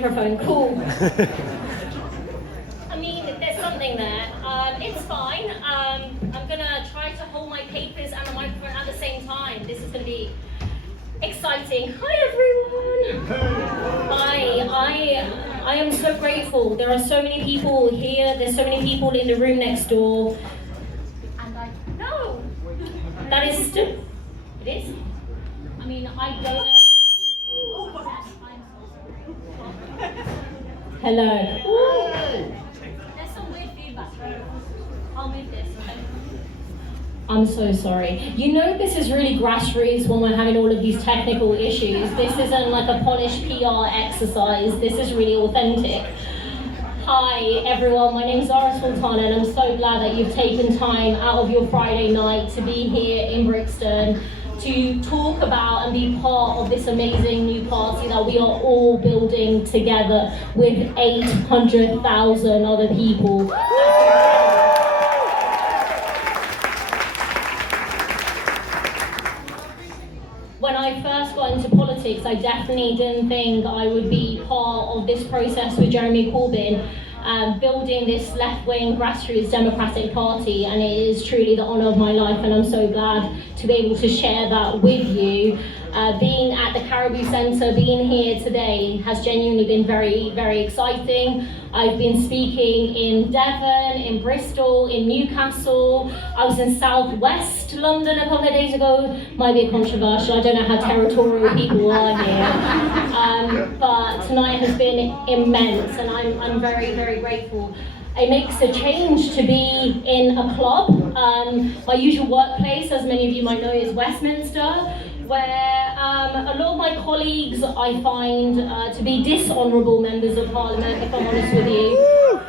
microphone, cool. I mean, there's something there. It's fine. I'm gonna try to hold my papers and the microphone at the same time. This is gonna be exciting. Hi everyone. I am so grateful. There are so many people here. There's so many people in the room next door. And I know that is still. It is. I mean, I don't know. Hello. There's some weird feedback. I'll move this, okay? I'm so sorry. You know this is really grassroots when we're having all of these technical issues. This isn't like a polished PR exercise. This is really authentic. Hi everyone, my name's Zarah Sultana and I'm so glad that you've taken time out of your Friday night to be here in Brixton to talk about and be part of this amazing new party that we are all building together with 800,000 other people. When I first got into politics, I definitely didn't think I would be part of this process with Jeremy Corbyn, building this left-wing grassroots democratic party, and it is truly the honour of my life, and I'm so glad to be able to share that with you. Being at the Caribou Centre, being here today has genuinely been very, very exciting. I've been speaking in Devon, in Bristol, in Newcastle. I was in South-West London a couple of days ago. Might be controversial, I don't know how territorial people are here. But tonight has been immense and I'm very, very grateful. It makes a change to be in a club. My usual workplace, as many of you might know, is Westminster, where a lot of my colleagues I find to be dishonourable members of Parliament, if I'm honest with you.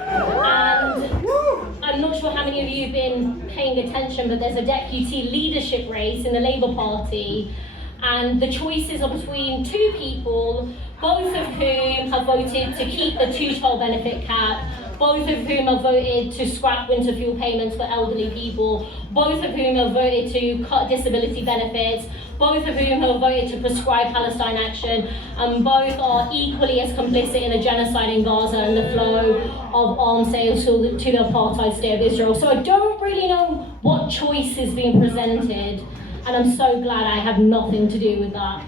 And I'm not sure how many of you have been paying attention, but there's a deputy leadership race in the Labour Party, and the choices are between two people, both of whom have voted to keep the two-child benefit cap, both of whom have voted to scrap winter fuel payments for elderly people, both of whom have voted to cut disability benefits, both of whom have voted to prescribe Palestine action, and both are equally as complicit in the genocide in Gaza and the flow of arms sales to the apartheid state of Israel. So I don't really know what choice is being presented, and I'm so glad I have nothing to do with that.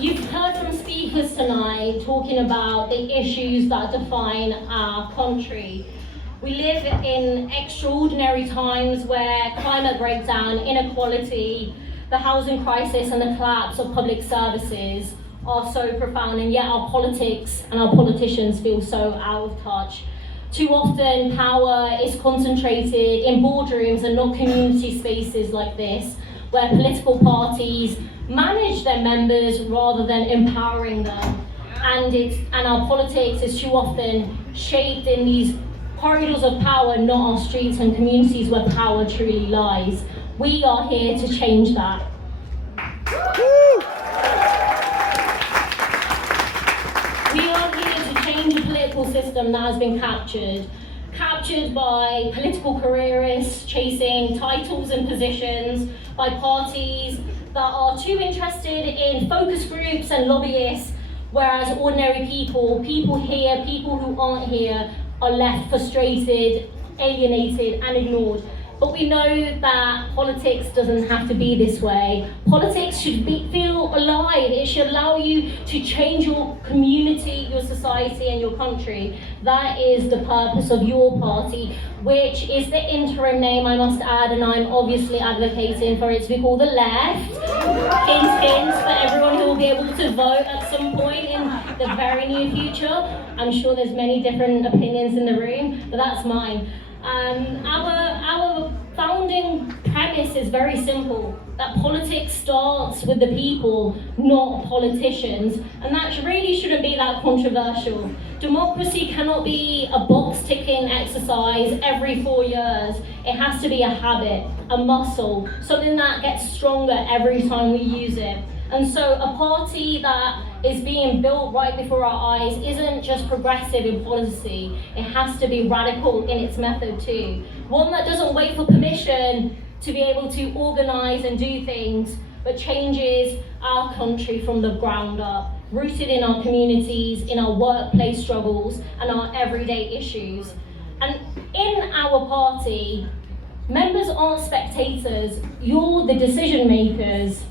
You've heard from speakers tonight talking about the issues that define our country. We live in extraordinary times where climate breakdown, inequality, the housing crisis and the collapse of public services are so profound, and yet our politics and our politicians feel so out of touch. Too often power is concentrated in boardrooms and not community spaces like this, where political parties manage their members rather than empowering them. And our politics is too often shaped in these corridors of power, not our streets and communities where power truly lies. We are here to change that. We are here to change a political system that has been captured by political careerists chasing titles and positions, by parties that are too interested in focus groups and lobbyists, whereas ordinary people here, people who aren't here, are left frustrated, alienated and ignored. But we know that politics doesn't have to be this way. Politics should feel alive. It should allow you to change your community, your society and your country. That is the purpose of your party, which is the interim name, I must add, and I'm obviously advocating for it to be called the Left. Hint, for everyone who will be able to vote at some point in the very near future. I'm sure there's many different opinions in the room, but that's mine. Our founding premise is very simple, that politics starts with the people, not politicians, and that really shouldn't be that controversial. Democracy cannot be a box-ticking exercise every 4 years. It has to be a habit, a muscle, something that gets stronger every time we use it. And so a party that is being built right before our eyes isn't just progressive in policy, it has to be radical in its method too. One that doesn't wait for permission to be able to organise and do things that changes our country from the ground up, rooted in our communities, in our workplace struggles and our everyday issues. And in our party, members aren't spectators, you're the decision makers.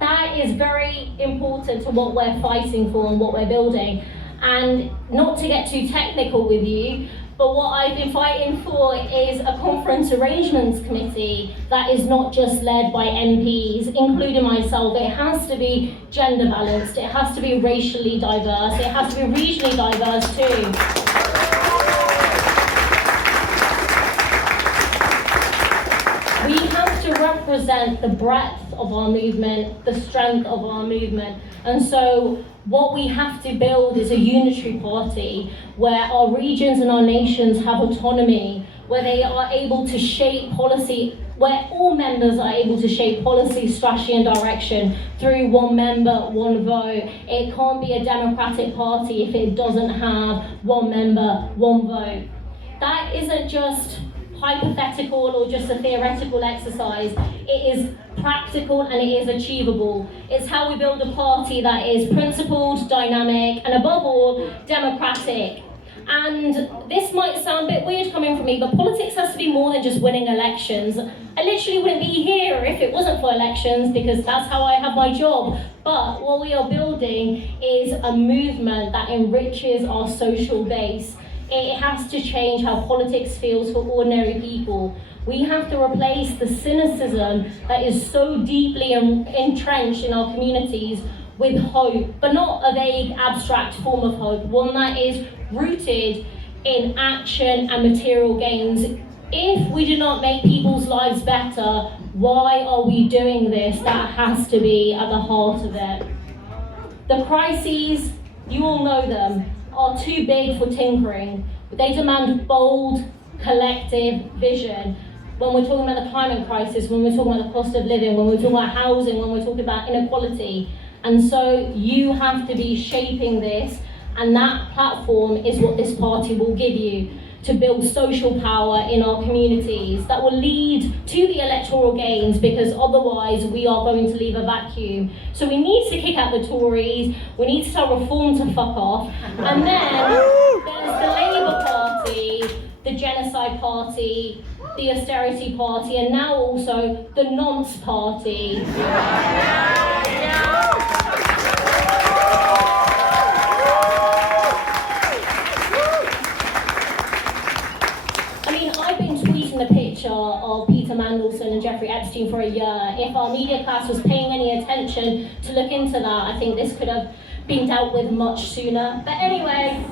That is very important to what we're fighting for and what we're building. And not to get too technical with you, but what I've been fighting for is a conference arrangements committee that is not just led by MPs, including myself. It has to be gender balanced, it has to be racially diverse, it has to be regionally diverse too. We have to represent the breadth of our movement, the strength of our movement. And so what we have to build is a unitary party where our regions and our nations have autonomy, where they are able to shape policy, where all members are able to shape policy, strategy and direction through one member, one vote. It can't be a democratic party if it doesn't have one member, one vote. That isn't just hypothetical or just a theoretical exercise. It is practical and it is achievable. It's how we build a party that is principled, dynamic, and above all, democratic. And this might sound a bit weird coming from me, but politics has to be more than just winning elections. I literally wouldn't be here if it wasn't for elections, because that's how I have my job. But what we are building is a movement that enriches our social base. It has to change how politics feels for ordinary people. We have to replace the cynicism that is so deeply entrenched in our communities with hope, but not a vague, abstract form of hope, one that is rooted in action and material gains. If we do not make people's lives better, why are we doing this? That has to be at the heart of it. The crises, you all know them, are too big for tinkering. They demand bold, collective vision. When we're talking about the climate crisis, when we're talking about the cost of living, when we're talking about housing, when we're talking about inequality. And so you have to be shaping this, and that platform is what this party will give you to build social power in our communities that will lead to the electoral gains, because otherwise we are going to leave a vacuum. So we need to kick out the Tories, we need to tell Reform to fuck off, and then there's the Labour Party, the Genocide Party, the Austerity Party, and now also the Nonce Party. The picture of Peter Mandelson and Jeffrey Epstein for a year. If our media class was paying any attention to look into that, I think this could have been dealt with much sooner. But anyway,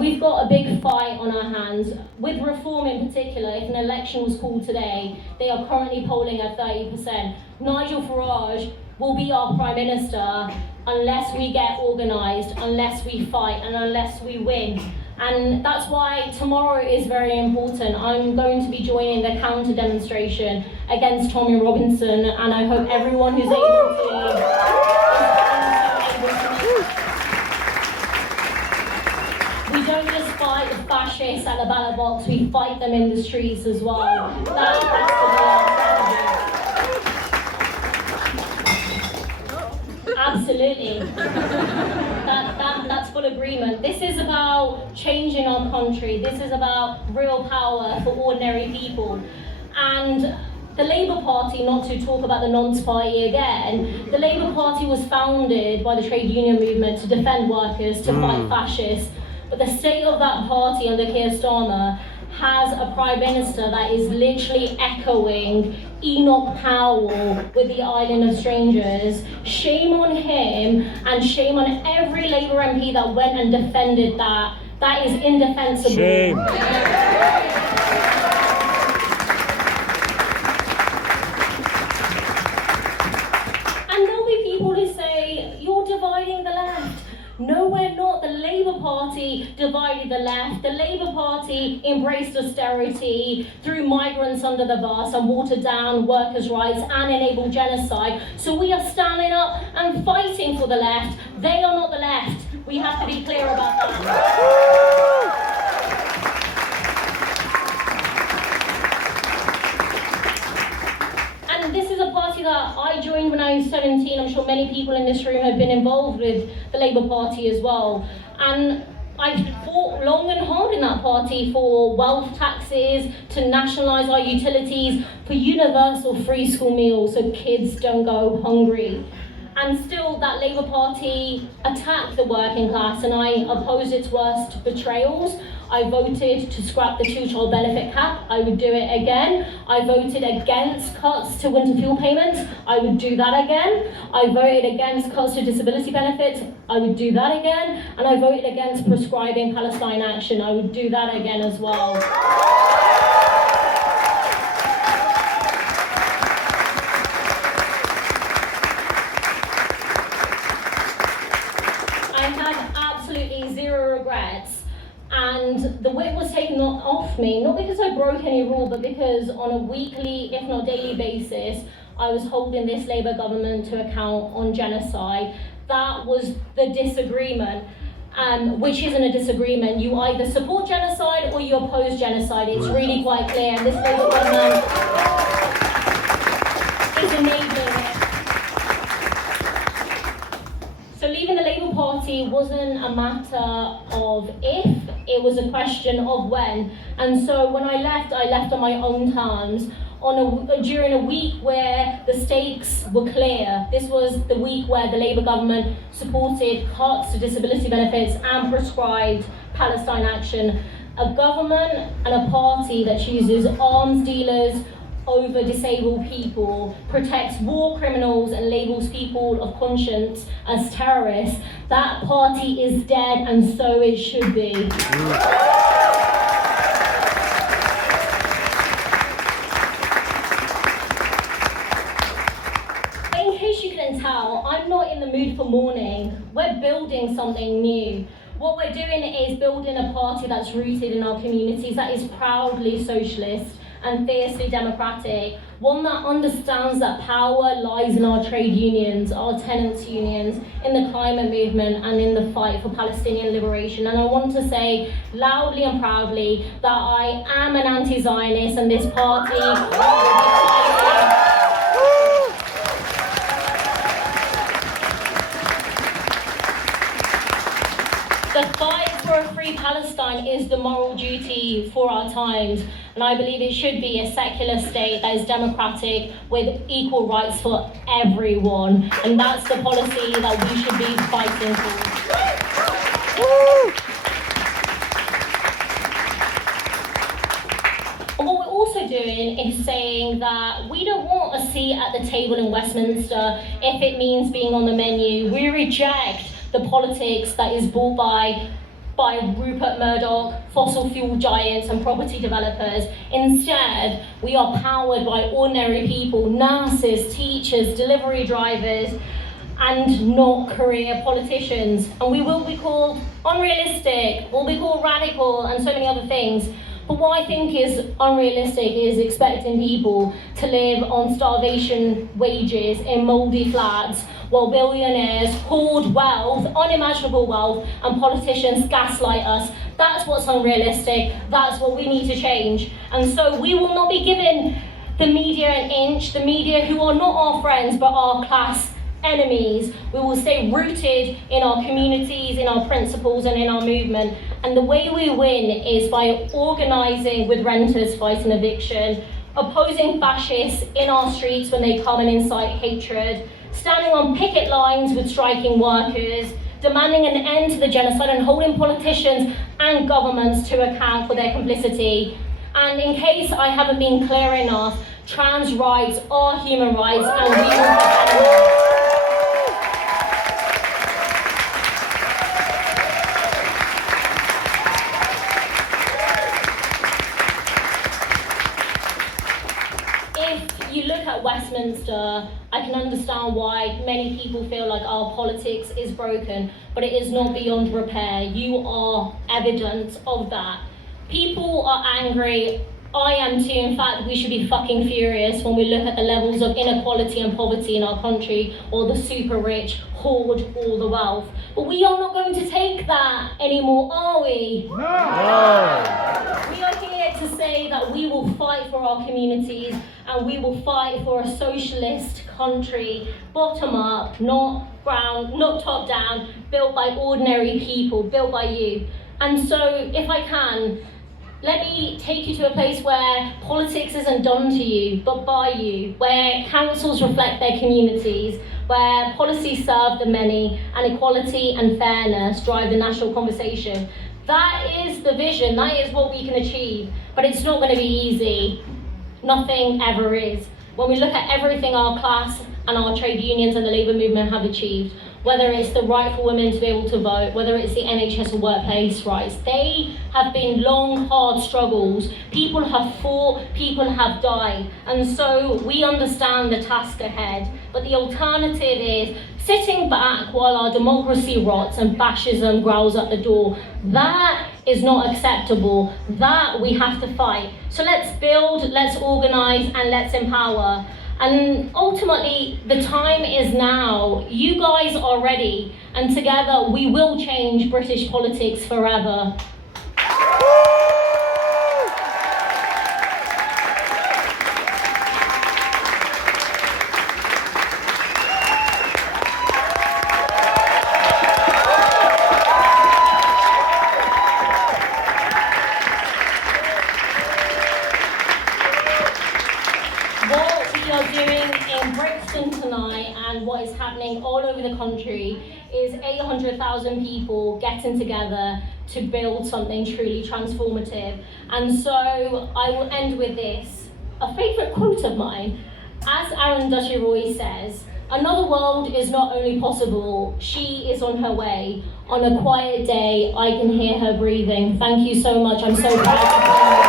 we've got a big fight on our hands. With Reform in particular, if an election was called today, they are currently polling at 30%. Nigel Farage will be our Prime Minister unless we get organised, unless we fight, and unless we win. And that's why tomorrow is very important. I'm going to be joining the counter demonstration against Tommy Robinson, and I hope everyone who's able to We don't just fight the fascists at the ballot box, we fight them in the streets as well. That's the Absolutely. That's full agreement. This is about changing our country. This is about real power for ordinary people. And the Labour Party, not to talk about the Nonce Party again, the Labour Party was founded by the trade union movement to defend workers, to fight fascists. But the state of that party under Keir Starmer has a Prime Minister that is literally echoing Enoch Powell with the Island of Strangers. Shame on him, and shame on every Labour MP that went and defended that. That is indefensible. Shame. And there'll be people who say, you're dividing the left. No, we're not. The Labour Party divided the left. The Labour Party embraced austerity, threw migrants under the bus and watered down workers' rights and enabled genocide. So we are standing up and fighting for the left. They are not the left. We have to be clear about that. many people in this room have been involved with the Labour Party as well. And I've fought long and hard in that party for wealth taxes, to nationalise our utilities, for universal free school meals so kids don't go hungry. And still that Labour Party attacked the working class, and I opposed its worst betrayals. I voted to scrap the two-child benefit cap. I would do it again. I voted against cuts to winter fuel payments. I would do that again. I voted against cuts to disability benefits. I would do that again. And I voted against prescribing Palestine action. I would do that again as well. I have absolutely zero regrets. And the whip was taken off me, not because I broke any rule, but because on a weekly, if not daily basis, I was holding this Labour government to account on genocide. That was the disagreement, which isn't a disagreement. You either support genocide or you oppose genocide. It's really quite clear. And this Labour government is enabling it. So leaving the Labour Party wasn't a matter of if, it was a question of when. And so when I left on my own terms, during a week where the stakes were clear. This was the week where the Labour government supported cuts to disability benefits and prescribed Palestine action. A government and a party that chooses arms dealers over disabled people, protects war criminals and labels people of conscience as terrorists. That party is dead, and so it should be. In case you couldn't tell, I'm not in the mood for mourning. We're building something new. What we're doing is building a party that's rooted in our communities, that is proudly socialist and fiercely democratic, one that understands that power lies in our trade unions, our tenants' unions, in the climate movement and in the fight for Palestinian liberation. And I want to say loudly and proudly that I am an anti-Zionist, and this party will be fighting. The fight for a free Palestine is the moral duty for our times, and I believe it should be a secular state that is democratic with equal rights for everyone, and that's the policy that we should be fighting for. And what we're also doing is saying that we don't want a seat at the table in Westminster if it means being on the menu. We reject the politics that is brought by Rupert Murdoch, fossil fuel giants and property developers. Instead, we are powered by ordinary people, nurses, teachers, delivery drivers, and not career politicians. And we will be called unrealistic, we'll be called radical, and so many other things. But what I think is unrealistic is expecting people to live on starvation wages in mouldy flats while billionaires hoard wealth, unimaginable wealth, and politicians gaslight us. That's what's unrealistic. That's what we need to change. And so we will not be giving the media an inch, the media who are not our friends but our class enemies. We will stay rooted in our communities, in our principles, and in our movement. And the way we win is by organising with renters fighting eviction, opposing fascists in our streets when they come and incite hatred, standing on picket lines with striking workers, demanding an end to the genocide, and holding politicians and governments to account for their complicity. And in case I haven't been clear enough, trans rights are human rights, and we will defend them. If you look at Westminster, I can understand why many people feel like our politics is broken, but it is not beyond repair. You are evidence of that. People are angry. I am too. In fact, we should be fucking furious when we look at the levels of inequality and poverty in our country, or the super rich hoard all the wealth. But we are not going to take that anymore, are we? No! We are here to to say that we will fight for our communities and we will fight for a socialist country, bottom up, not top down, built by ordinary people, built by you. And so, if I can, let me take you to a place where politics isn't done to you, but by you, where councils reflect their communities, where policies serve the many, and equality and fairness drive the national conversation. That is the vision, that is what we can achieve, but it's not going to be easy. Nothing ever is. When we look at everything our class and our trade unions and the labour movement have achieved, whether it's the right for women to be able to vote, whether it's the NHS or workplace rights, they have been long, hard struggles. People have fought, people have died, and so we understand the task ahead. But the alternative is sitting back while our democracy rots and fascism growls at the door. That is not acceptable. That we have to fight. So let's build, let's organise, and let's empower. And ultimately, the time is now. You guys are ready, and together we will change British politics forever. What we are doing in Brixton tonight and what is happening all over the country is 800,000 people getting together to build something truly transformative. And so I will end with this, a favourite quote of mine. As Aaron Duty-Roy says, another world is not only possible, she is on her way. On a quiet day, I can hear her breathing. Thank you so much. I'm so proud of you.